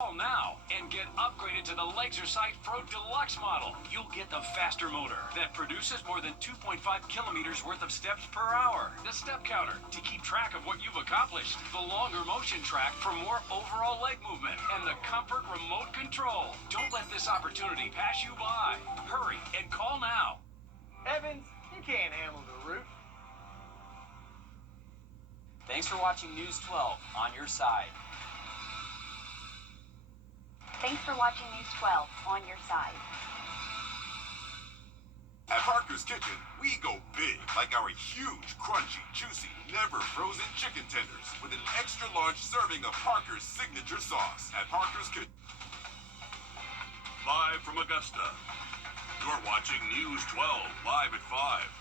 Call now and get upgraded to the Lexercise Pro Deluxe model. You'll get the faster motor that produces more than 2.5 kilometers worth of steps per hour. The step counter to keep track of what you've accomplished. The longer motion track for more overall leg movement. And the comfort remote control. Don't let this opportunity pass you by. Hurry and call now. Evans, you can't handle the roof. Thanks for watching News 12 on your side. Thanks for watching News 12 on your side. At Parker's Kitchen, we go big, like our huge, crunchy, juicy, never frozen chicken tenders with an extra large serving of Parker's signature sauce. At Parker's Kitchen. Live from Augusta, you're watching News 12 live at 5.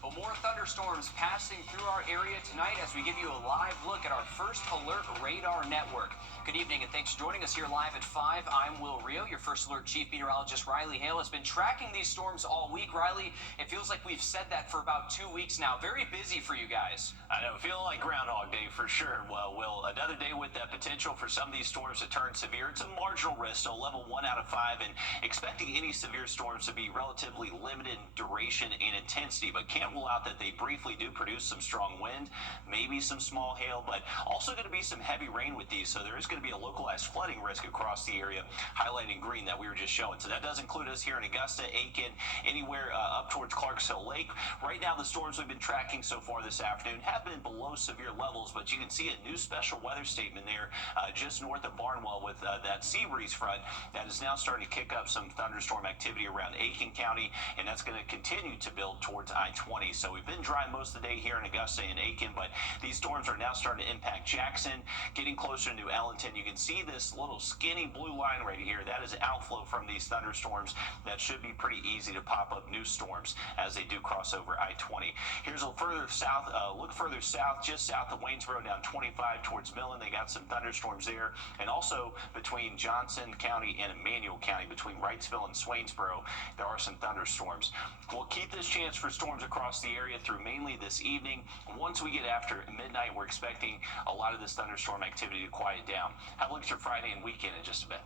Well, more thunderstorms passing through our area tonight as we give you a live look at our first alert radar network. Good evening and thanks for joining us here live at 5. I'm Wrdw. Your first alert chief meteorologist Riley Hale has been tracking these storms all week. Riley, it feels like we've said that for about 2 weeks now. Very busy for you guys. I know, feeling like Groundhog Day for sure. Well, Will, another day with that potential for some of these storms to turn severe. It's a marginal risk, so level 1 out of 5, and expecting any severe storms to be relatively limited in duration and intensity, but can't rule out that they briefly do produce some strong wind, maybe some small hail, but also going to be some heavy rain with these, so there is going to be a localized flooding risk across the area, highlighted in green that we were just showing. So that does include us here in Augusta, Aiken, anywhere up towards Clarksville Lake. Right now, the storms we've been tracking so far this afternoon have been below severe levels, but you can see a new special weather statement there just north of Barnwell with that sea breeze front that is now starting to kick up some thunderstorm activity around Aiken County, and that's going to continue to build towards I-20. So we've been dry most of the day here in Augusta and Aiken, but these storms are now starting to impact Jackson, getting closer to New Ellenton. You can see this little skinny blue line right here. That is outflow from these thunderstorms. That should be pretty easy to pop up new storms as they do cross over I-20. Here's a further south, look further south, just south of Waynesboro, down 25 towards Millen. They got some thunderstorms there, and also between Johnson County and Emmanuel County, between Wrightsville and Swainsboro, there are some thunderstorms. We'll keep this chance for storms across the area through mainly this evening. Once we get after midnight, we're expecting a lot of this thunderstorm activity to quiet down. Have a look at your Friday and weekend in just a bit.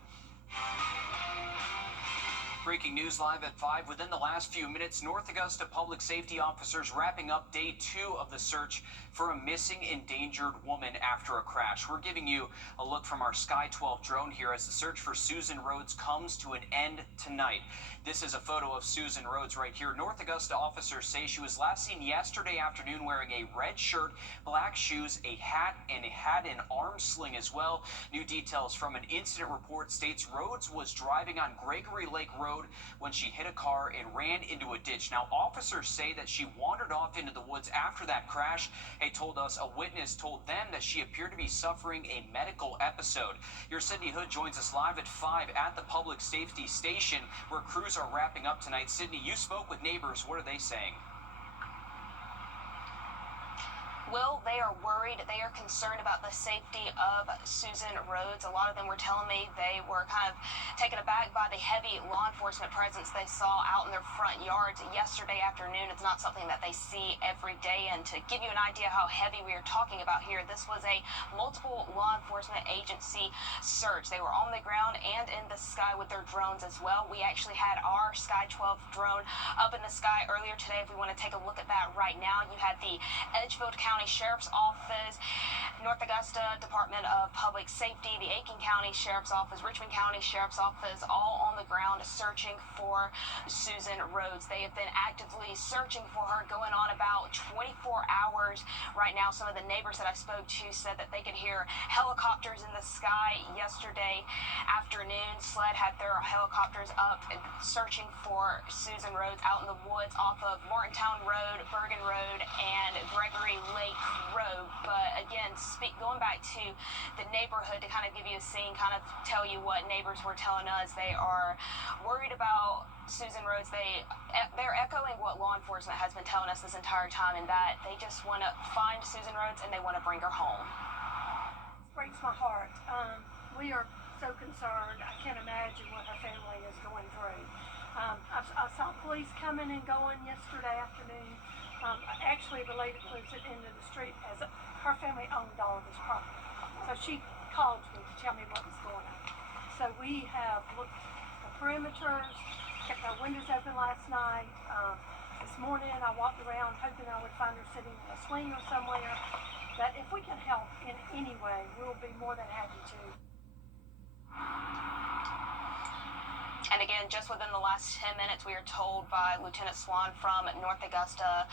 Breaking news live at 5. Within the last few minutes, North Augusta public safety officers wrapping up day 2 of the search for a missing endangered woman after a crash. We're giving you a look from our Sky 12 drone here as the search for Susan Rhodes comes to an end tonight. This is a photo of Susan Rhodes right here. North Augusta officers say she was last seen yesterday afternoon wearing a red shirt, black shoes, a hat, and had an arm sling as well. New details from an incident report states Rhodes was driving on Gregory Lake Road when she hit a car and ran into a ditch. Now, officers say that she wandered off into the woods after that crash. They told us a witness told them that she appeared to be suffering a medical episode. Your Sydney Hood joins us live at 5 at the public safety station where crews are wrapping up tonight. Sydney, you spoke with neighbors. What are they saying? Will, they are worried. They are concerned about the safety of Susan Rhodes. A lot of them were telling me they were kind of taken aback by the heavy law enforcement presence they saw out in their front yards yesterday afternoon. It's not something that they see every day. And to give you an idea how heavy we are talking about here, this was a multiple law enforcement agency search. They were on the ground and in the sky with their drones as well. We actually had our Sky 12 drone up in the sky earlier today. If we want to take a look at that right now, you had the Edgefield County Sheriff's Office, North Augusta Department of Public Safety, the Aiken County Sheriff's Office, Richmond County Sheriff's Office, all on the ground searching for Susan Rhodes. They have been actively searching for her going on about 24 hours right now. Some of the neighbors that I spoke to said that they could hear helicopters in the sky yesterday afternoon. SLED had their helicopters up and searching for Susan Rhodes out in the woods off of Mortontown Road, Bergen Road, and Gregory Lake Road. But again, going back to the neighborhood to kind of give you a scene, kind of tell you what neighbors were telling us. They are worried about Susan Rhodes. They're echoing what law enforcement has been telling us this entire time, and that they just want to find Susan Rhodes and they want to bring her home. It breaks my heart. We are so concerned. I can't imagine what her family is going through. I saw police coming and going yesterday afternoon. Actually, the lady puts it into the street as her family owned all of this property. So she called me to tell me what was going on. So we have looked the perimeters, kept our windows open last night. This morning I walked around hoping I would find her sitting in a swing or somewhere. But if we can help in any way, we'll be more than happy to. And again, just within the last 10 minutes, we are told by Lieutenant Swan from North Augusta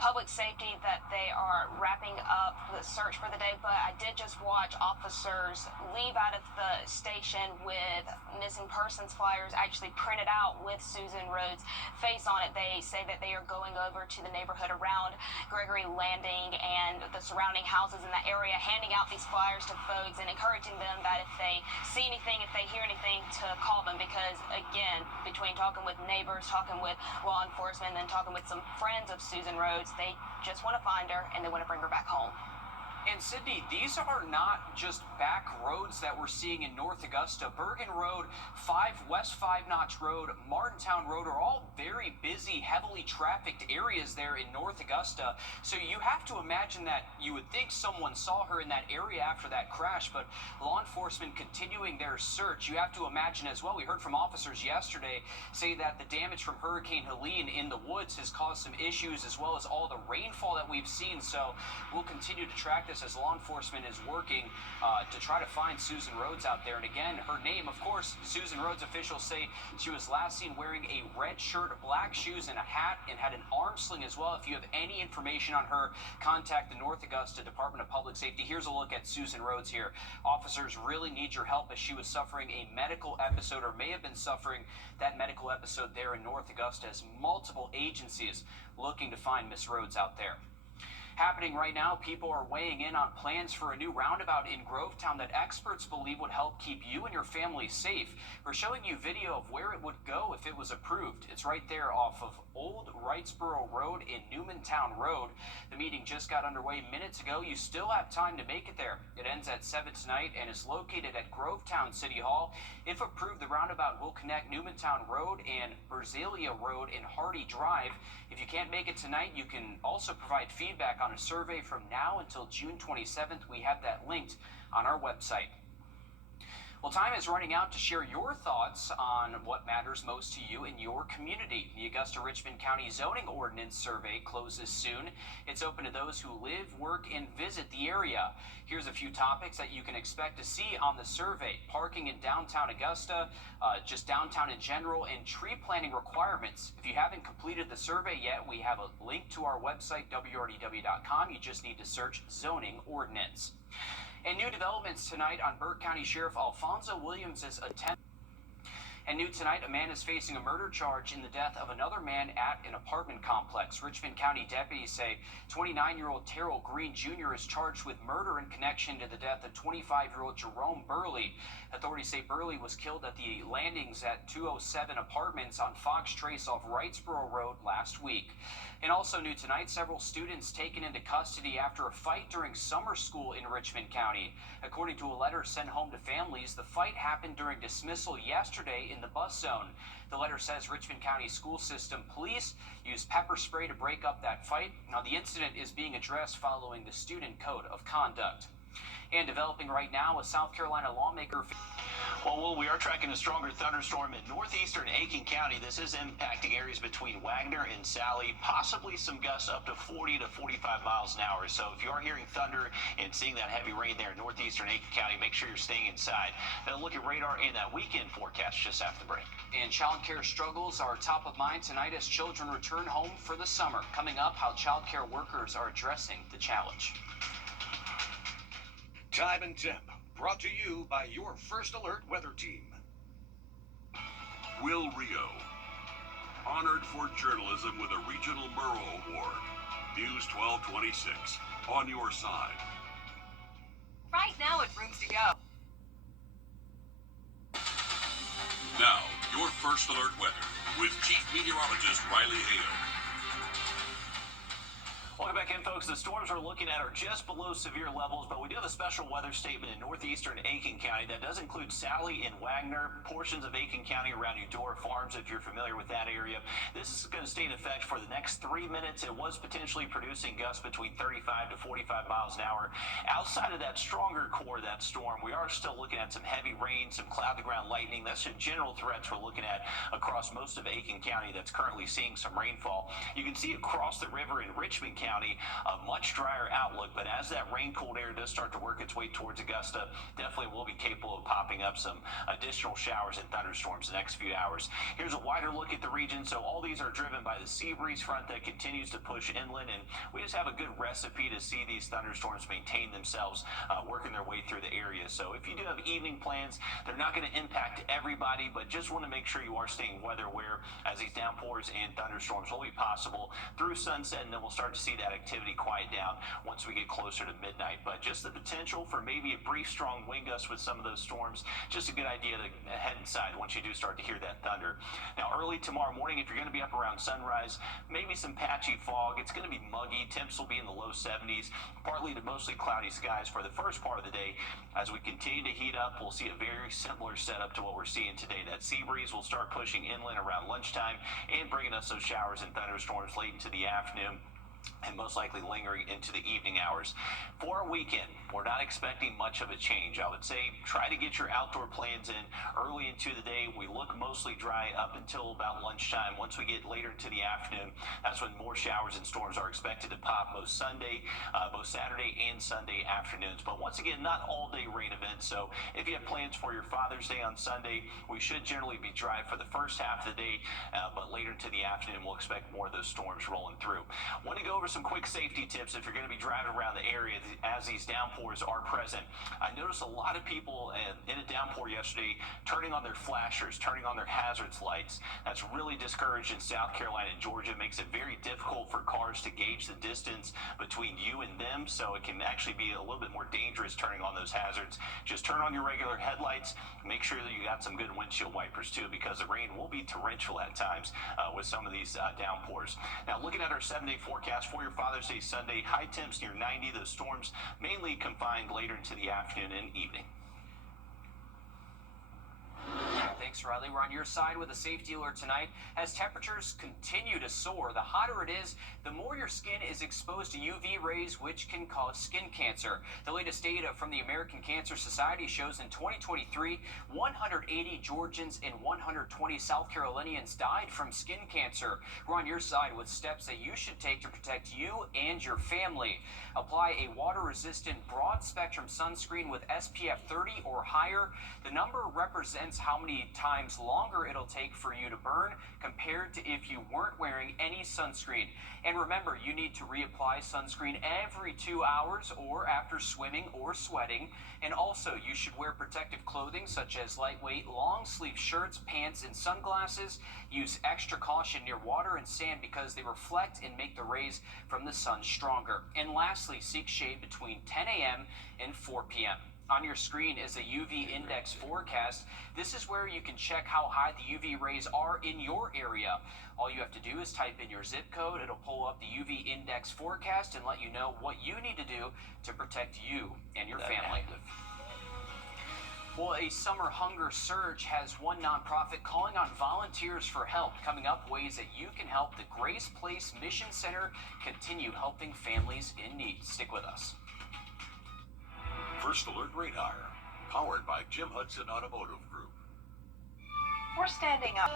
Public Safety that they are wrapping up the search for the day. But I did just watch officers leave out of the station with missing persons flyers actually printed out with Susan Rhodes' face on it. They say that they are going over to the neighborhood around Gregory Landing and the surrounding houses in that area, handing out these flyers to folks and encouraging them that if they see anything, if they hear anything, to call them. Because again, between talking with neighbors, talking with law enforcement, and then talking with some friends of Susan Rhodes, they just want to find her and they want to bring her back home. And Sydney, these are not just back roads that we're seeing in North Augusta. Bergen Road, West 5 Notch Road, Martintown Road are all very busy, heavily trafficked areas there in North Augusta. So you have to imagine that you would think someone saw her in that area after that crash, but law enforcement continuing their search. You have to imagine as well, we heard from officers yesterday say that the damage from Hurricane Helene in the woods has caused some issues, as well as all the rainfall that we've seen. So we'll continue to track this as law enforcement is working to try to find Susan Rhodes out there. And again, her name, of course, Susan Rhodes officials say she was last seen wearing a red shirt, black shoes, and a hat, and had an arm sling as well. If you have any information on her, contact the North Augusta Department of Public Safety. Here's a look at Susan Rhodes here. Officers really need your help as she was suffering a medical episode, or may have been suffering that medical episode there in North Augusta, as multiple agencies looking to find Miss Rhodes out there. Happening right now, people are weighing in on plans for a new roundabout in Grovetown that experts believe would help keep you and your family safe. We're showing you video of where it would go if it was approved. It's right there off of Old Wrightsboro Road in Newmantown Road. The meeting just got underway minutes ago. You still have time to make it there. It ends at 7 tonight and is located at Grovetown City Hall. If approved, the roundabout will connect Newmantown Road and Berzalia Road and Hardy Drive. If you can't make it tonight, you can also provide feedback on a survey from now until June 27th. We have that linked on our website. Well, time is running out to share your thoughts on what matters most to you in your community. The Augusta-Richmond County Zoning Ordinance Survey closes soon. It's open to those who live, work, and visit the area. Here's a few topics that you can expect to see on the survey: parking in downtown Augusta, just downtown in general, and tree planting requirements. If you haven't completed the survey yet, we have a link to our website, wrdw.com. You just need to search zoning ordinance. And new developments tonight on Burke County Sheriff Alfonso Williams' attempt. And new tonight, a man is facing a murder charge in the death of another man at an apartment complex. Richmond County deputies say 29-year-old Terrell Green Jr. is charged with murder in connection to the death of 25-year-old Jerome Burley. Authorities say Burley was killed at the landings at 207 Apartments on Fox Trace off Wrightsboro Road last week. And also new tonight, several students taken into custody after a fight during summer school in Richmond County. According to a letter sent home to families, the fight happened during dismissal yesterday in the bus zone. The letter says Richmond County School System police used pepper spray to break up that fight. Now, the incident is being addressed following the Student Code of Conduct. And developing right now, a South Carolina lawmaker. Well, we are tracking a stronger thunderstorm in northeastern Aiken County. This is impacting areas between Wagner and Sally, possibly some gusts up to 40 to 45 miles an hour. So if you are hearing thunder and seeing that heavy rain there in northeastern Aiken County, make sure you're staying inside. Now look at radar and that weekend forecast just after the break. And child care struggles are top of mind tonight as children return home for the summer. Coming up, how child care workers are addressing the challenge. Time and temp, brought to you by your First Alert weather team. Will Rio, honored for journalism with a Regional Murrow Award. News 1226, on your side. Right now it rooms to go. Now, your First Alert weather with Chief Meteorologist Riley Hale. Welcome back in, folks. The storms we're looking at are just below severe levels, but we do have a special weather statement in northeastern Aiken County that does include Sally and Wagner, portions of Aiken County around Eudora Farms, if you're familiar with that area. This is going to stay in effect for the next 3 minutes. It was potentially producing gusts between 35 to 45 miles an hour. Outside of that stronger core of that storm, we are still looking at some heavy rain, some cloud-to-ground lightning. That's the general threats we're looking at across most of Aiken County that's currently seeing some rainfall. You can see across the river in Richmond County a much drier outlook, but as that rain-cooled air does start to work its way towards Augusta, definitely will be capable of popping up some additional showers and thunderstorms the next few hours. Here's a wider look at the region. So all these are driven by the sea breeze front that continues to push inland, and we just have a good recipe to see these thunderstorms maintain themselves, working their way through the area. So if you do have evening plans, they're not going to impact everybody, but just want to make sure you are staying weather aware as these downpours and thunderstorms will be possible through sunset, and then we'll start to see that activity quiet down once we get closer to midnight. But just the potential for maybe a brief strong wind gust with some of those storms, just a good idea to head inside once you do start to hear that thunder. Now early tomorrow morning, if you're going to be up around sunrise, maybe some patchy fog. It's going to be muggy. Temps will be in the low 70s, partly to mostly cloudy skies for the first part of the day. As we continue to heat up, we'll see a very similar setup to what we're seeing today. That sea breeze will start pushing inland around lunchtime and bringing us those showers and thunderstorms late into the afternoon, and most likely lingering into the evening hours. For our weekend, we're not expecting much of a change. I would say try to get your outdoor plans in early into the day. We look mostly dry up until about lunchtime. Once we get later into the afternoon, that's when more showers and storms are expected to pop both Saturday and Sunday afternoons. But once again, not all day rain events. So if you have plans for your Father's Day on Sunday, we should generally be dry for the first half of the day, but later into the afternoon, we'll expect more of those storms rolling through. Want to go over some quick safety tips if you're going to be driving around the area as these downpours are present. I noticed a lot of people in a downpour yesterday turning on their flashers, turning on their hazards lights. That's really discouraged in South Carolina and Georgia. It makes it very difficult for cars to gauge the distance between you and them, so it can actually be a little bit more dangerous turning on those hazards. Just turn on your regular headlights. Make sure that you got some good windshield wipers too, because the rain will be torrential at times with some of these downpours. Now looking at our 7-day forecast for your Father's Day Sunday, high temps near 90. Those storms mainly confined later into the afternoon and evening. Thanks, Riley. We're on your side with a safety alert tonight. As temperatures continue to soar, the hotter it is, the more your skin is exposed to UV rays, which can cause skin cancer. The latest data from the American Cancer Society shows in 2023, 180 Georgians and 120 South Carolinians died from skin cancer. We're on your side with steps that you should take to protect you and your family. Apply a water-resistant broad-spectrum sunscreen with SPF 30 or higher. The number represents how many times longer it'll take for you to burn compared to if you weren't wearing any sunscreen. And remember, you need to reapply sunscreen every 2 hours or after swimming or sweating. And also, you should wear protective clothing such as lightweight long-sleeve shirts, pants, and sunglasses. Use extra caution near water and sand because they reflect and make the rays from the sun stronger. And lastly, seek shade between 10 a.m. and 4 p.m. On your screen is a UV index forecast. This is where you can check how high the UV rays are in your area. All you have to do is type in your zip code. It'll pull up the UV index forecast and let you know what you need to do to protect you and your family. Well, a summer hunger surge has one nonprofit calling on volunteers for help. Coming up, ways that you can help the Grace Place Mission Center continue helping families in need. Stick with us. First Alert Radar, powered by Jim Hudson Automotive Group. We're standing up.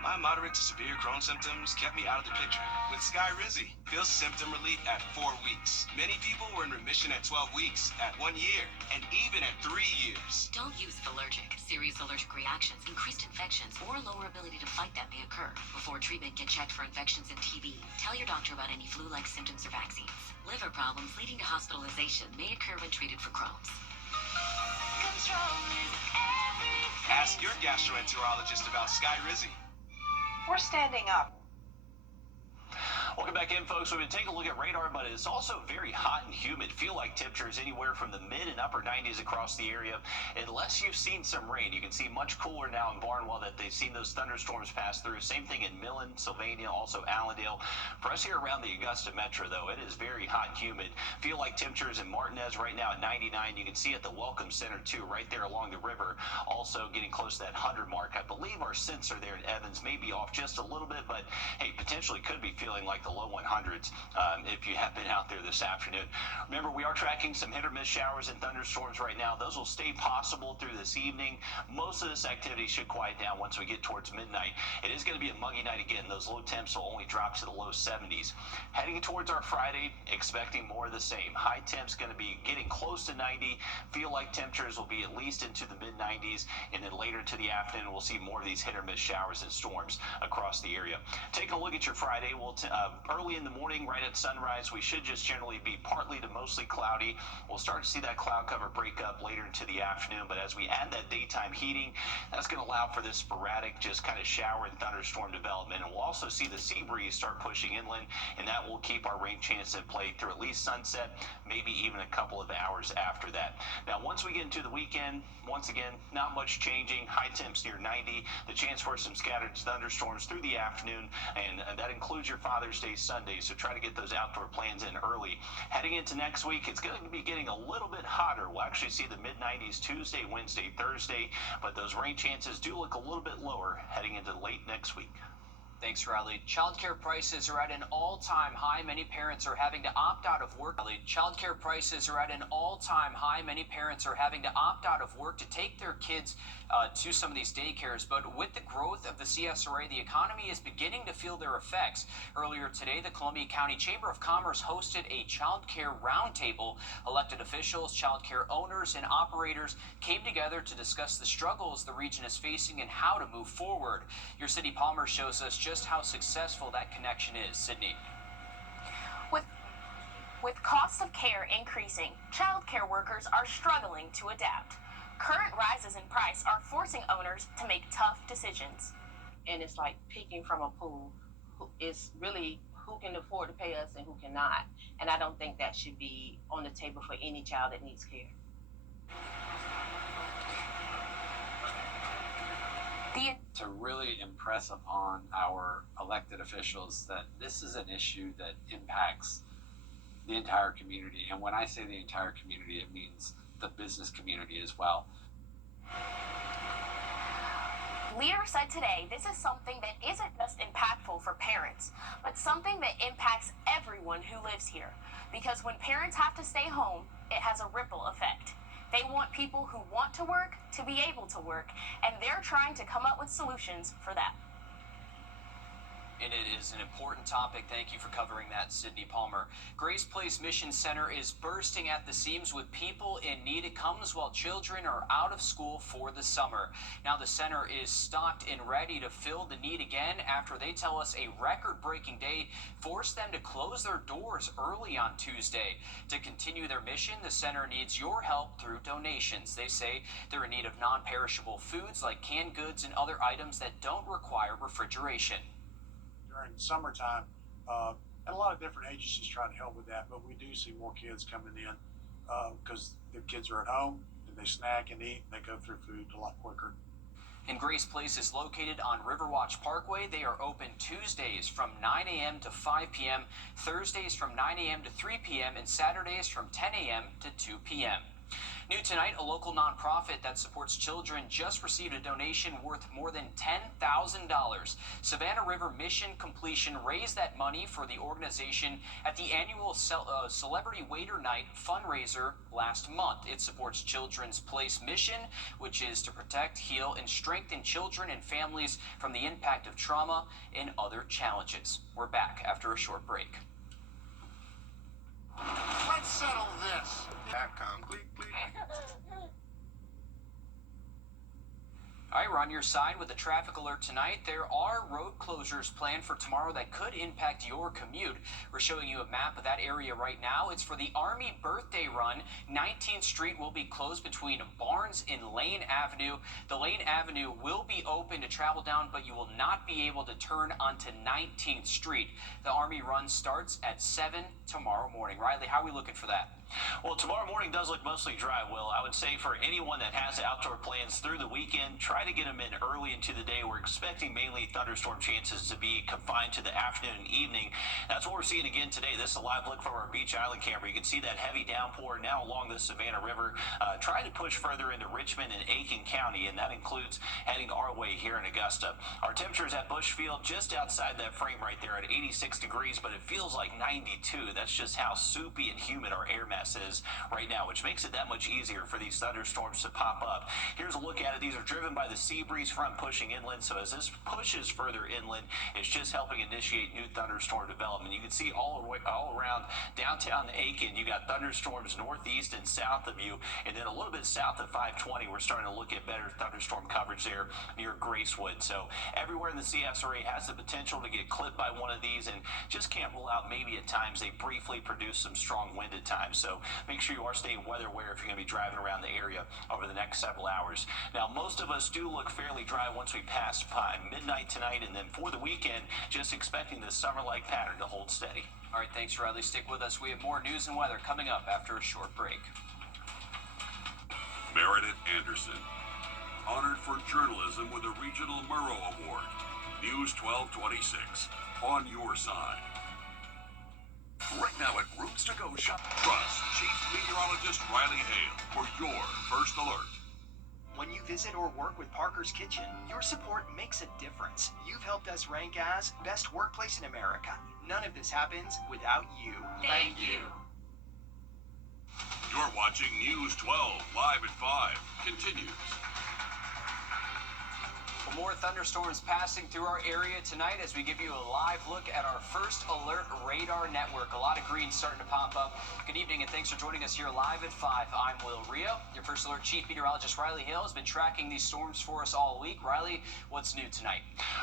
My moderate to severe Crohn's symptoms kept me out of the picture. With Skyrizi, feel symptom relief at 4 weeks. Many people were in remission at 12 weeks, at 1 year, and even at 3 years. Don't use Allergic. Serious allergic reactions, increased infections, or lower ability to fight them may occur. Before treatment, get checked for infections and TB. Tell your doctor about any flu-like symptoms or vaccines. Liver problems leading to hospitalization may occur when treated for Crohn's. Ask your gastroenterologist about Skyrizi. We're standing up. Welcome back in, folks. We've been taking a look at radar, but it's also very hot and humid. Feel like temperatures anywhere from the mid and upper 90s across the area. Unless you've seen some rain, you can see much cooler now in Barnwell that they've seen those thunderstorms pass through. Same thing in Millen, Sylvania, also Allendale. For us here around the Augusta Metro, though, it is very hot and humid. Feel like temperatures in Martinez right now at 99. You can see at the Welcome Center, too, right there along the river, also getting close to that 100 mark. I believe our sensor there in Evans may be off just a little bit, but hey, potentially could be feeling like the low 100s if you have been out there this afternoon. Remember, we are tracking some hit or miss showers and thunderstorms right now. Those will stay possible through this evening. Most of this activity should quiet down once we get towards midnight. It is going to be a muggy night again. Those low temps will only drop to the low 70s. Heading towards our Friday, expecting more of the same. High temps going to be getting close to 90. Feel like temperatures will be at least into the mid 90s, and then later to the afternoon, we'll see more of these hit or miss showers and storms across the area. Taking a look at your Friday, early in the morning, right at sunrise, we should just generally be partly to mostly cloudy. We'll start to see that cloud cover break up later into the afternoon, but as we add that daytime heating, that's going to allow for this sporadic just kind of shower and thunderstorm development. And we'll also see the sea breeze start pushing inland, and that will keep our rain chance in play through at least sunset, maybe even a couple of hours after that. Now, once we get into the weekend, once again, not much changing. High temps near 90. The chance for some scattered thunderstorms through the afternoon, and that includes your Father's Day Sunday, so try to get those outdoor plans in early. Heading into next week, it's going to be getting a little bit hotter. We'll actually see the mid-90s Tuesday, Wednesday, Thursday, but those rain chances do look a little bit lower heading into late next week. Thanks, Riley. Childcare prices are at an all-time high. Many parents are having to opt out of work. Childcare prices are at an all-time high. Many parents are having to opt out of work to take their kids to some of these daycares. But with the growth of the CSRA, the economy is beginning to feel their effects. Earlier today, the Columbia County Chamber of Commerce hosted a childcare roundtable. Elected officials, childcare owners, and operators came together to discuss the struggles the region is facing and how to move forward. Your Sydney Palmer shows us just how successful that connection is. Sydney. With costs of care increasing, child care workers are struggling to adapt. Current rises in price are forcing owners to make tough decisions. And it's like picking from a pool. It's really who can afford to pay us and who cannot. And I don't think that should be on the table for any child that needs care. To really impress upon our elected officials that this is an issue that impacts the entire community. And when I say the entire community, it means the business community as well. Leader said today this is something that isn't just impactful for parents, but something that impacts everyone who lives here. Because when parents have to stay home, it has a ripple effect. They want people who want to work to be able to work, and they're trying to come up with solutions for that. And it is an important topic. Thank you for covering that, Sydney Palmer. Grace Place Mission Center is bursting at the seams with people in need. It comes while children are out of school for the summer. Now the center is stocked and ready to fill the need again after they tell us a record-breaking day forced them to close their doors early on Tuesday. To continue their mission, the center needs your help through donations. They say they're in need of non-perishable foods like canned goods and other items that don't require refrigeration. During the summertime, and a lot of different agencies try to help with that, but we do see more kids coming in because the kids are at home and they snack and eat and they go through food a lot quicker. And Grace Place is located on Riverwatch Parkway. They are open Tuesdays from 9 a.m. to 5 p.m., Thursdays from 9 a.m. to 3 p.m., and Saturdays from 10 a.m. to 2 p.m. New tonight, a local nonprofit that supports children just received a donation worth more than $10,000. Savannah River Mission Completion raised that money for the organization at the annual Celebrity Waiter Night fundraiser last month. It supports Children's Place mission, which is to protect, heal, and strengthen children and families from the impact of trauma and other challenges. We're back after a short break. Let's settle this. Capcom, click, click. All right, right, we're on your side with the traffic alert tonight. There are road closures planned for tomorrow that could impact your commute. We're showing you a map of that area right now. It's for the Army birthday run. 19th Street will be closed between Barnes and Lane Avenue. The Lane Avenue will be open to travel down, but you will not be able to turn onto 19th Street. The Army run starts at 7 tomorrow morning. Riley, how are we looking for that? Well, tomorrow morning does look mostly dry, Will. I would say for anyone that has outdoor plans through the weekend, try to get them in early into the day. We're expecting mainly thunderstorm chances to be confined to the afternoon and evening. That's what we're seeing again today. This is a live look from our Beach Island camera. You can see that heavy downpour now along the Savannah River, trying to push further into Richmond and Aiken County, and that includes heading our way here in Augusta. Our temperatures at Bushfield just outside that frame right there at 86 degrees, but it feels like 92. That's just how soupy and humid our air mass is right now, which makes it that much easier for these thunderstorms to pop up. Here's a look at it. These are driven by the sea breeze front pushing inland, so as this pushes further inland, it's just helping initiate new thunderstorm development. You can see all around downtown Aiken, you got thunderstorms northeast and south of you, and then a little bit south of 520, we're starting to look at better thunderstorm coverage there near Gracewood. So everywhere in the CSRA has the potential to get clipped by one of these, and just can't rule out maybe at times they briefly produce some strong wind at times. So make sure you are staying weather aware if you're going to be driving around the area over the next several hours. Now, most of us do look fairly dry once we pass by midnight tonight, and then for the weekend, just expecting this summer-like pattern to hold steady. All right, thanks, Riley. Stick with us. We have more news and weather coming up after a short break. Meredith Anderson, honored for journalism with a Regional Murrow Award. News 1226, on your side. Right now at Roots to Go Shop, trust Chief Meteorologist Riley Hale for your first alert. When you visit or work with Parker's Kitchen, your support makes a difference. You've helped us rank as Best Workplace in America. None of this happens without you. Thank you. You're watching News 12 live at 5. Continues. More thunderstorms passing through our area tonight as we give you a live look at our first alert radar network. A lot of green starting to pop up. Good evening and thanks for joining us here live at 5. I'm Will Rio. Your first alert chief meteorologist Riley Hale has been tracking these storms for us all week. Riley, what's new tonight?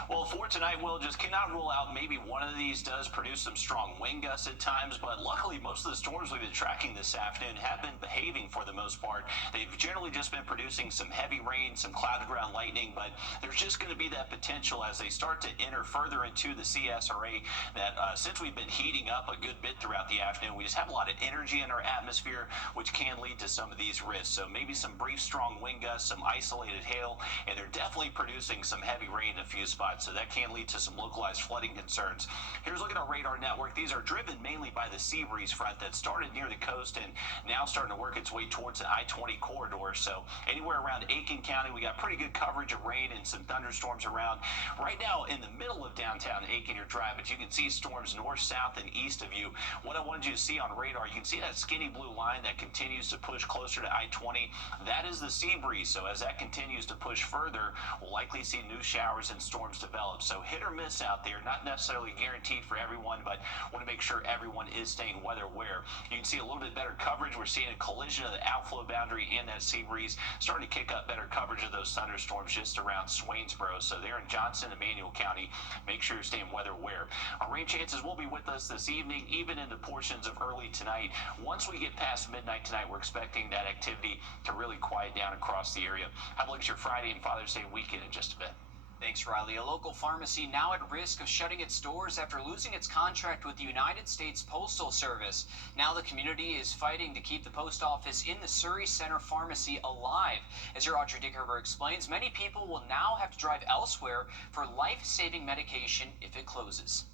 Well, for tonight, Will, just cannot rule out maybe one of these does produce some strong wind gusts at times, but luckily most of the storms we've been tracking this afternoon have been behaving for the most part. They've generally just been producing some heavy rain, some cloud to ground lightning, but there's just going to be that potential as they start to enter further into the CSRA that since we've been heating up a good bit throughout the afternoon, we just have a lot of energy in our atmosphere, which can lead to some of these risks. So maybe some brief strong wind gusts, some isolated hail, and they're definitely producing some heavy rain in a few spots. So that can lead to some localized flooding concerns. Here's a look at our radar network. These are driven mainly by the sea breeze front that started near the coast and now starting to work its way towards the I-20 corridor. So anywhere around Aiken County, we got pretty good coverage of rain and some thunderstorms around. Right now, in the middle of downtown Aiken, your drive, but you can see storms north, south, and east of you. What I wanted you to see on radar, you can see that skinny blue line that continues to push closer to I-20. That is the sea breeze. So as that continues to push further, we'll likely see new showers and storms develop. So hit or miss out there, not necessarily guaranteed for everyone, but want to make sure everyone is staying weather aware. You can see a little bit better coverage. We're seeing a collision of the outflow boundary and that sea breeze starting to kick up better coverage of those thunderstorms just around Swainsboro. So there in Johnson, Emmanuel County, make sure you're staying weather aware. Our rain chances will be with us this evening, even into portions of early tonight. Once we get past midnight tonight, we're expecting that activity to really quiet down across the area. Have a look at your Friday and Father's Day weekend in just a bit. Thanks, Riley. A local pharmacy now at risk of shutting its doors after losing its contract with the United States Postal Service. Now the community is fighting to keep the post office in the Surrey Center Pharmacy alive. As your Audrey Dickerver explains, many people will now have to drive elsewhere for life-saving medication if it closes.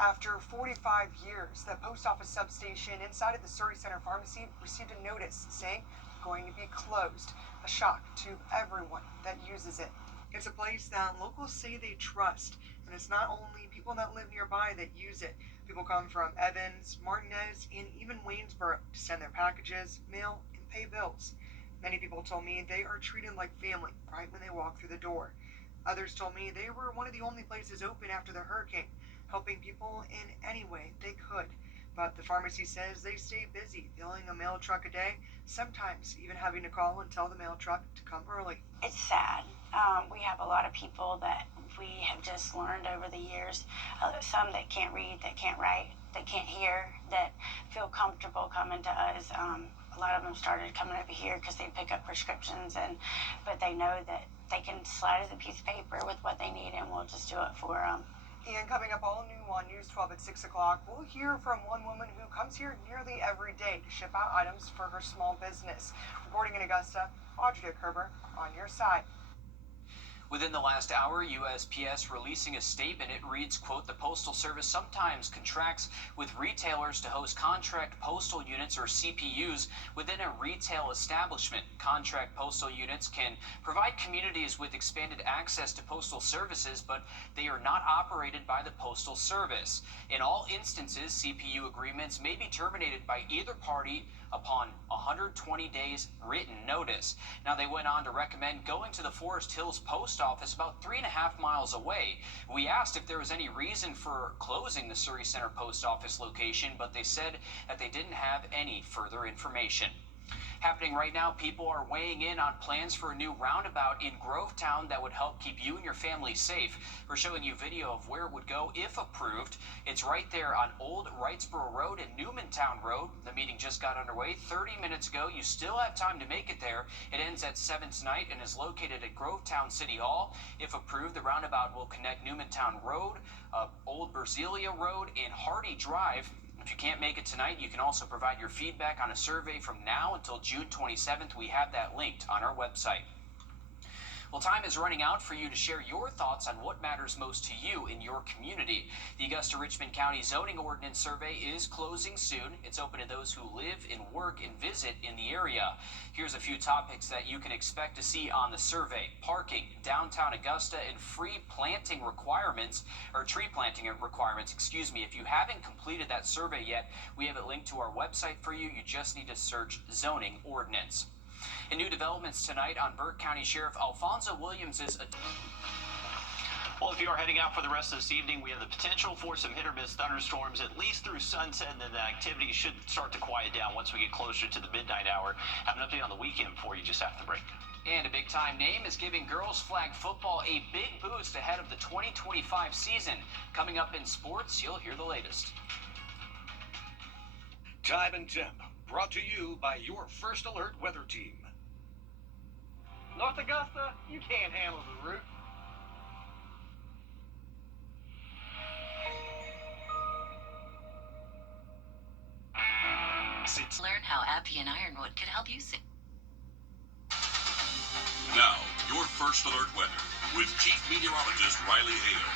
After 45 years, the post office substation inside of the Surrey Center Pharmacy received a notice saying going to be closed. A shock to everyone that uses it. It's a place that locals say they trust, and it's not only people that live nearby that use it. People come from Evans, Martinez, and even Waynesboro to send their packages, mail, and pay bills. Many people told me they are treated like family right when they walk through the door. Others told me they were one of the only places open after the hurricane, helping people in any way they could. But the pharmacy says they stay busy, filling a mail truck a day, sometimes even having to call and tell the mail truck to come early. It's sad. We have a lot of people that we have just learned over the years, some that can't read, that can't write, that can't hear, that feel comfortable coming to us. A lot of them started coming over here because they pick up prescriptions, but they know that they can slide us a piece of paper with what they need and we'll just do it for them. And coming up all new on News 12 at 6 o'clock, we'll hear from one woman who comes here nearly every day to ship out items for her small business. Reporting in Augusta, Wrdw on your side. Within the last hour, USPS releasing a statement. It reads, quote, "The Postal Service sometimes contracts with retailers to host contract postal units or CPUs within a retail establishment. Contract postal units can provide communities with expanded access to postal services, but they are not operated by the Postal Service. In all instances, CPU agreements may be terminated by either party upon 120 days written notice." Now, they went on to recommend going to the Forest Hills Post Office about 3.5 miles away. We asked if there was any reason for closing the Surrey Center Post Office location, but they said that they didn't have any further information. Happening right now, people are weighing in on plans for a new roundabout in Grovetown that would help keep you and your family safe. We're showing you video of where it would go if approved. It's right there on Old Wrightsboro Road and Newmantown Road. The meeting just got underway 30 minutes ago. You still have time to make it there. It ends at 7 tonight and is located at Grovetown City Hall. If approved, the roundabout will connect Newmantown Road, Old Berzelia Road, and Hardy Drive. If you can't make it tonight, you can also provide your feedback on a survey from now until June 27th. We have that linked on our website. Well, time is running out for you to share your thoughts on what matters most to you in your community. The Augusta-Richmond County Zoning Ordinance Survey is closing soon. It's open to those who live and work and visit in the area. Here's a few topics that you can expect to see on the survey: parking, downtown Augusta, and free planting requirements, or tree planting requirements, excuse me. If you haven't completed that survey yet, we have it linked to our website for you. You just need to search zoning ordinance. In new developments tonight on Burke County Sheriff Alfonso Williams' Well, if you are heading out for the rest of this evening, we have the potential for some hit or miss thunderstorms at least through sunset, and then the activity should start to quiet down once we get closer to the midnight hour. Have an update on the weekend for you just after the break. And a big-time name is giving girls flag football a big boost ahead of the 2025 season. Coming up in sports, you'll hear the latest. Time and temp, brought to you by your First Alert weather team. North Augusta, you can't handle the route. Learn how Appy and Ironwood can help you save. Now, your First Alert weather with Chief Meteorologist Riley Hale.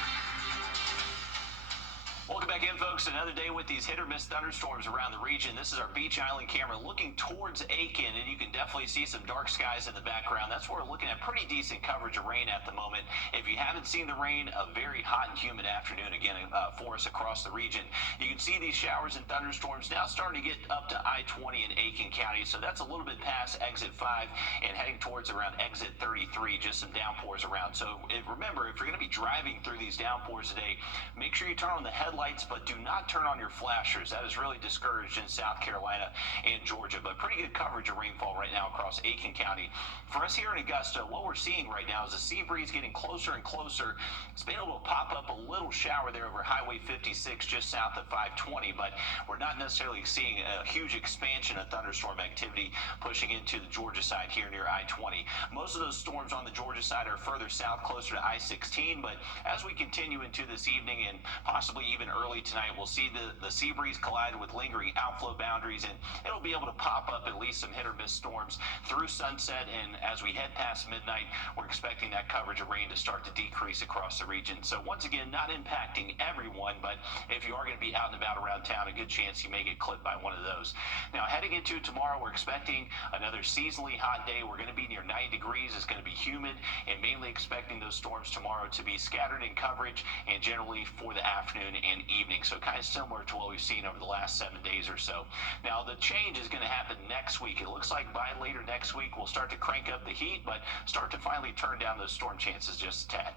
Welcome back in, folks. Another day with these hit or miss thunderstorms around the region. This is our Beach Island camera looking towards Aiken, and you can definitely see some dark skies in the background. That's where we're looking at pretty decent coverage of rain at the moment. If you haven't seen the rain, a very hot and humid afternoon again for us across the region. You can see these showers and thunderstorms now starting to get up to I-20 in Aiken County, so that's a little bit past exit 5 and heading towards around exit 33, just some downpours around. So remember, if you're going to be driving through these downpours today, make sure you turn on the headlights, but do not turn on your flashers. That is really discouraged in South Carolina and Georgia, but pretty good coverage of rainfall right now across Aiken County. For us here in Augusta, what we're seeing right now is the sea breeze getting closer and closer. It's been able to pop up a little shower there over Highway 56 just south of 520, but we're not necessarily seeing a huge expansion of thunderstorm activity pushing into the Georgia side here near I-20. Most of those storms on the Georgia side are further south, closer to I-16, but as we continue into this evening and possibly even early tonight, we'll see the sea breeze collide with lingering outflow boundaries, and it'll be able to pop up at least some hit or miss storms through sunset. And as we head past midnight, we're expecting that coverage of rain to start to decrease across the region. So once again, not impacting everyone, but if you are going to be out and about around town, a good chance you may get clipped by one of those. Now, heading into tomorrow, we're expecting another seasonally hot day. We're going to be near 90 degrees. It's going to be humid, and mainly expecting those storms tomorrow to be scattered in coverage and generally for the afternoon and evening. So kind of similar to what we've seen over the last 7 days or so. Now, the change is going to happen next week. It looks like by later next week, we'll start to crank up the heat, but start to finally turn down those storm chances just a tad.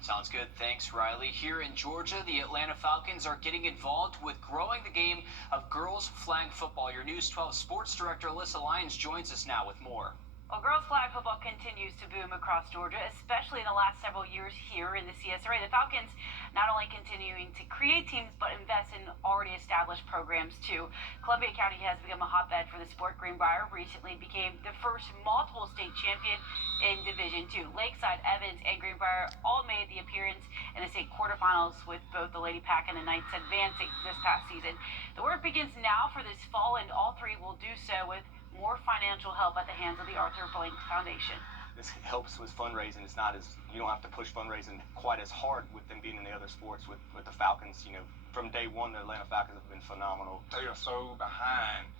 Sounds good. Thanks, Riley. Here in Georgia, the Atlanta Falcons are getting involved with growing the game of girls flag football. Your News 12 sports director, Alyssa Lyons, joins us now with more. Well, girls flag football continues to boom across Georgia, especially in the last several years here in the CSRA. The Falcons not only continuing to create teams, but invest in already established programs too. Columbia County has become a hotbed for the sport. Greenbrier recently became the first multiple state champion in Division II. Lakeside, Evans, and Greenbrier all made the appearance in the state quarterfinals, with both the Lady Pack and the Knights advancing this past season. The work begins now for this fall, and all three will do so with more financial help at the hands of the Arthur Blank Foundation. This helps with fundraising. It's not as, you don't have to push fundraising quite as hard with them being in the other sports. With the Falcons, you know, from day one, the Atlanta Falcons have been phenomenal. They are so behind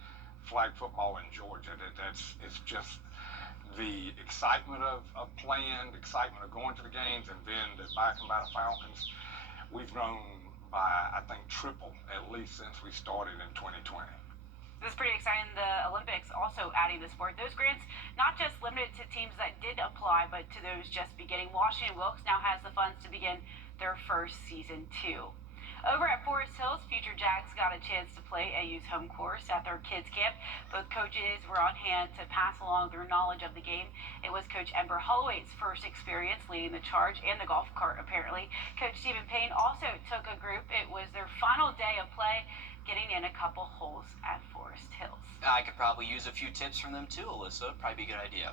flag football in Georgia that it's just the excitement of playing, the excitement of going to the games, and then the backing by the Falcons. We've grown by, I think, triple at least since we started in 2020. This is pretty exciting. The Olympics also adding the sport. Those grants not just limited to teams that did apply, but to those just beginning. Washington Wilkes now has the funds to begin their first season too. Over at Forest Hills, future Jags got a chance to play AU's home course at their kids camp. Both coaches were on hand to pass along their knowledge of the game. It was Coach Ember Holloway's first experience leading the charge and the golf cart, apparently. Coach Stephen Payne also took a group. It was their final day of play, getting in a couple holes at Forest Hills. I could probably use a few tips from them too, Alyssa. Probably be a good idea.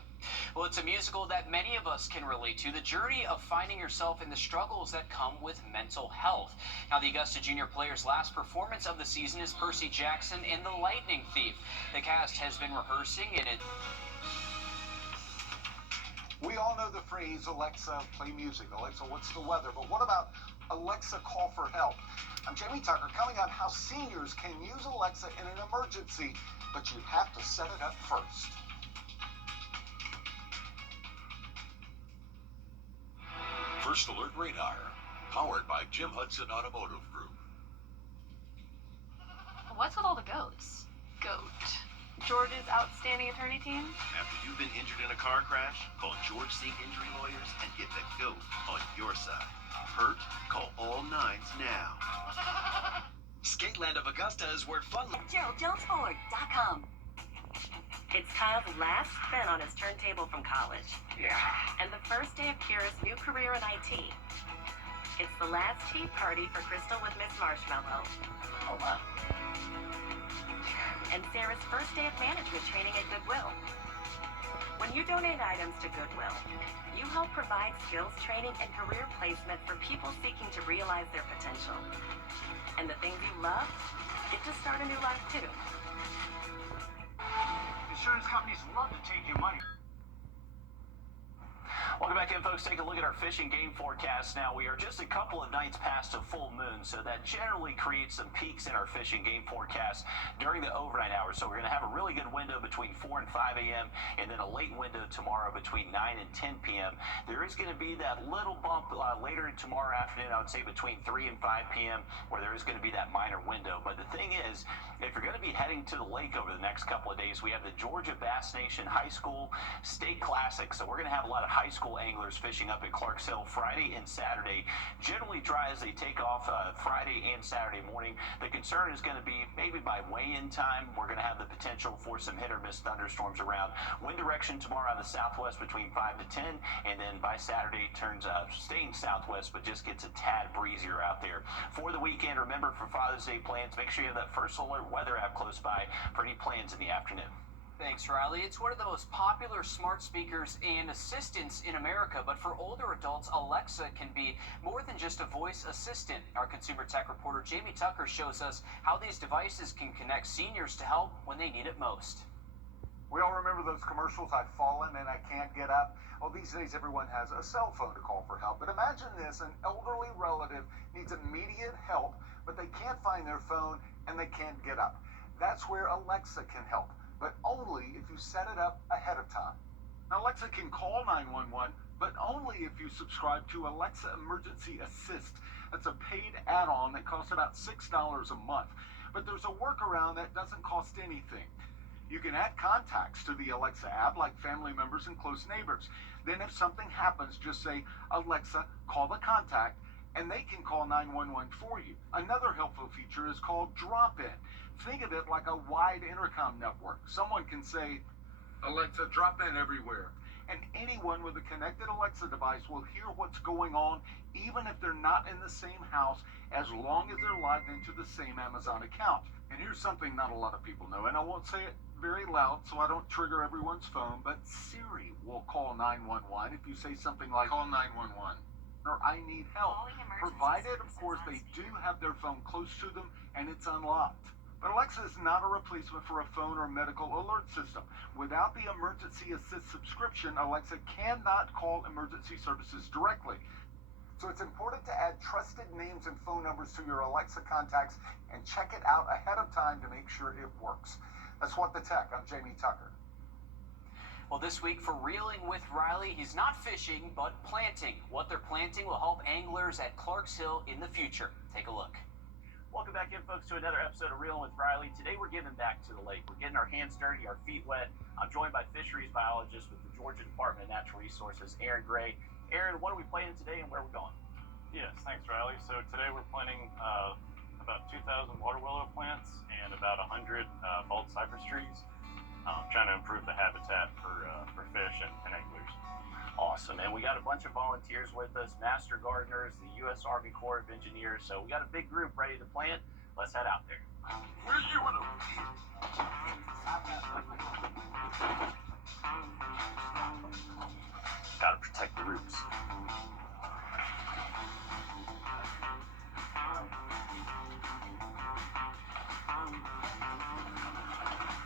Well, it's a musical that many of us can relate to, the journey of finding yourself and the struggles that come with mental health. Now, the Augusta Junior players' last performance of the season is Percy Jackson and the Lightning Thief. The cast has been rehearsing in it. We all know the phrase, Alexa, play music. Alexa, what's the weather? But what about Alexa, call for help? I'm Jamie Tucker, coming on how seniors can use Alexa in an emergency, but you have to set it up first. First Alert Radar, powered by Jim Hudson Automotive Group. What's with all the goats? GOAT. Georgia's outstanding attorney team. After you've been injured in a car crash, call George Sink Injury Lawyers and get the GOAT on your side. Hurt? Call all nines now. Skateland of Augusta is where fun. GeraldJonesFord.com. It's Kyle's last spin on his turntable from college. Yeah. And the first day of Kira's new career in IT. It's the last tea party for Crystal with Miss Marshmallow. Oh, wow. And Sarah's first day of management training at Goodwill. When you donate items to Goodwill, you help provide skills training and career placement for people seeking to realize their potential. And the things you love get to start a new life too. Insurance companies love to take your money. Welcome back in, folks. Take a look at our fishing game forecast now. We are just a couple of nights past a full moon, so that generally creates some peaks in our fishing game forecast during the overnight hours. So we're going to have a really good window between 4 and 5 a.m. and then a late window tomorrow between 9 and 10 p.m. There is going to be that little bump later tomorrow afternoon, I would say between 3 and 5 p.m., where there is going to be that minor window. But the thing is, if you're going to be heading to the lake over the next couple of days, we have the Georgia Bass Nation High School State Classic. So we're going to have a lot of high school anglers fishing up at Clarks Hill Friday and Saturday. Generally dry as they take off Friday and Saturday morning. The concern is going to be maybe by weigh-in time, we're going to have the potential for some hit or miss thunderstorms around. Wind direction tomorrow out of the southwest between 5 to 10, and then by Saturday turns staying southwest, but just gets a tad breezier out there. For the weekend, remember, for Father's Day plans, make sure you have that First Alert weather app close by for any plans in the afternoon. Thanks, Riley. It's one of the most popular smart speakers and assistants in America, but for older adults, Alexa can be more than just a voice assistant. Our consumer tech reporter Jamie Tucker shows us how these devices can connect seniors to help when they need it most. We all remember those commercials, I've fallen and I can't get up. Well, these days everyone has a cell phone to call for help. But imagine this, an elderly relative needs immediate help, but they can't find their phone and they can't get up. That's where Alexa can help, but only if you set it up ahead of time. Now, Alexa can call 911, but only if you subscribe to Alexa Emergency Assist. That's a paid add-on that costs about $6 a month. But there's a workaround that doesn't cost anything. You can add contacts to the Alexa app like family members and close neighbors. Then if something happens, just say, Alexa, call the contact, and they can call 911 for you. Another helpful feature is called drop-in. Think of it like a wide intercom network. Someone can say, Alexa, drop in everywhere. And anyone with a connected Alexa device will hear what's going on, even if they're not in the same house, as long as they're logged into the same Amazon account. And here's something not a lot of people know, and I won't say it very loud so I don't trigger everyone's phone, but Siri will call 911 if you say something like, call 911, or I need help, provided, of course, they do have their phone close to them and it's unlocked. But Alexa is not a replacement for a phone or medical alert system. Without the Emergency Assist subscription, Alexa cannot call emergency services directly. So it's important to add trusted names and phone numbers to your Alexa contacts and check it out ahead of time to make sure it works. That's What the Tech. I'm Jamie Tucker. Well, this week for Reeling with Riley, he's not fishing, but planting. What they're planting will help anglers at Clarks Hill in the future. Take a look. Welcome back in, folks, to another episode of Reeling with Riley. Today we're giving back to the lake. We're getting our hands dirty, our feet wet. I'm joined by fisheries biologist with the Georgia Department of Natural Resources, Aaron Gray. Aaron, what are we planting today and where are we going? Yes, thanks, Riley. So today we're planting about 2,000 water willow plants and about 100 bald cypress trees, trying to improve the habitat for fish and anglers. Awesome, and we got a bunch of volunteers with us, master gardeners, the U.S. Army Corps of Engineers, so we got a big group ready to plant. Let's head out there. Where you in the... Gotta protect the roots.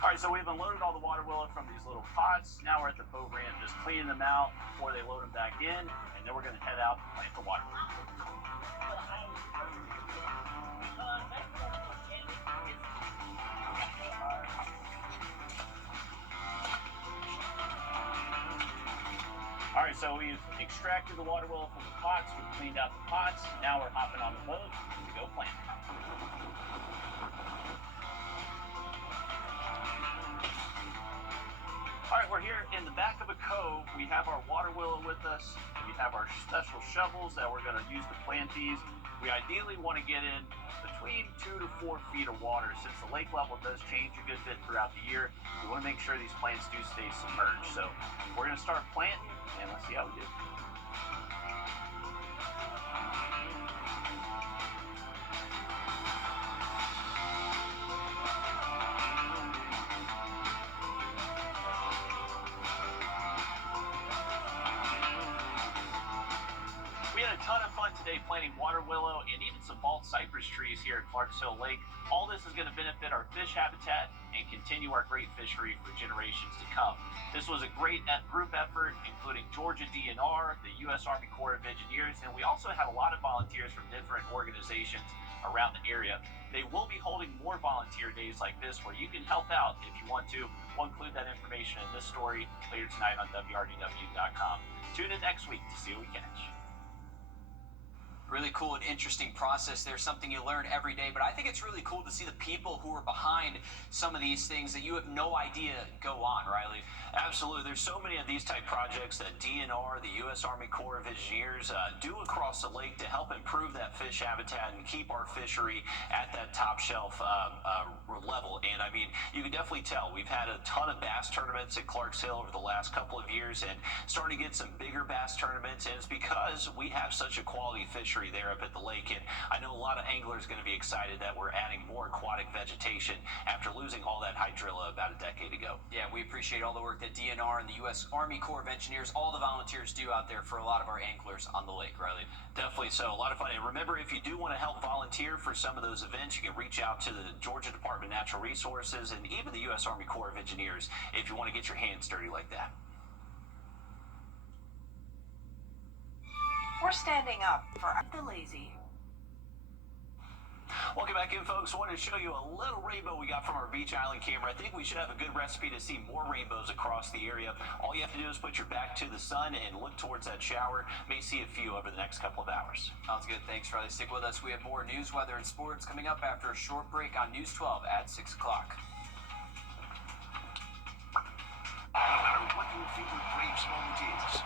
All right, so we've unloaded all the water willow from these little pots. Now we're at the boat ramp, just cleaning them out before they load them back in, and then we're going to head out and plant the water willow. All right, so we've extracted the water willow from the pots. We've cleaned out the pots. Now we're hopping on the boat to go plant. All right, we're here in the back of a cove. We have our water willow with us. We have our special shovels that we're going to use to plant these. We ideally want to get in between 2 to 4 feet of water. Since the lake level does change a good bit throughout the year, we want to make sure these plants do stay submerged. So we're going to start planting, and let's see how we do. Ton of fun today planting water willow and even some bald cypress trees here at Clarks Hill Lake. All this is going to benefit our fish habitat and continue our great fishery for generations to come. This was a great group effort, including Georgia DNR, the U.S. Army Corps of Engineers, and we also had a lot of volunteers from different organizations around the area. They will be holding more volunteer days like this where you can help out if you want to. We'll include that information in this story later tonight on WRDW.com. Tune in next week to see what we catch. Really cool and interesting process there, something you learn every day. But I think it's really cool to see the people who are behind some of these things that you have no idea go on, Riley. Absolutely. There's so many of these type projects that DNR, the U.S. Army Corps of Engineers, do across the lake to help improve that fish habitat and keep our fishery at that top shelf level. And I mean, you can definitely tell we've had a ton of bass tournaments at Clarks Hill over the last couple of years and starting to get some bigger bass tournaments. And it's because we have such a quality fishery there up at the lake. And I know a lot of anglers are going to be excited that we're adding more aquatic vegetation after losing all that hydrilla about a decade ago. Yeah, we appreciate all the work that DNR and the U.S. Army Corps of Engineers, all the volunteers do out there for a lot of our anglers on the lake, Riley. Definitely so. A lot of fun. And remember, if you do want to help volunteer for some of those events, you can reach out to the Georgia Department of Natural Resources and even the U.S. Army Corps of Engineers if you want to get your hands dirty like that. We're standing up for the lazy. Welcome back in, folks. Wanted to show you a little rainbow we got from our Beach Island camera. I think we should have a good recipe to see more rainbows across the area. All you have to do is put your back to the sun and look towards that shower. May see a few over the next couple of hours. Sounds good. Thanks, Riley. Stick with us. We have more news, weather, and sports coming up after a short break on News 12 at 6 o'clock. No matter what your favorite Braves moment is.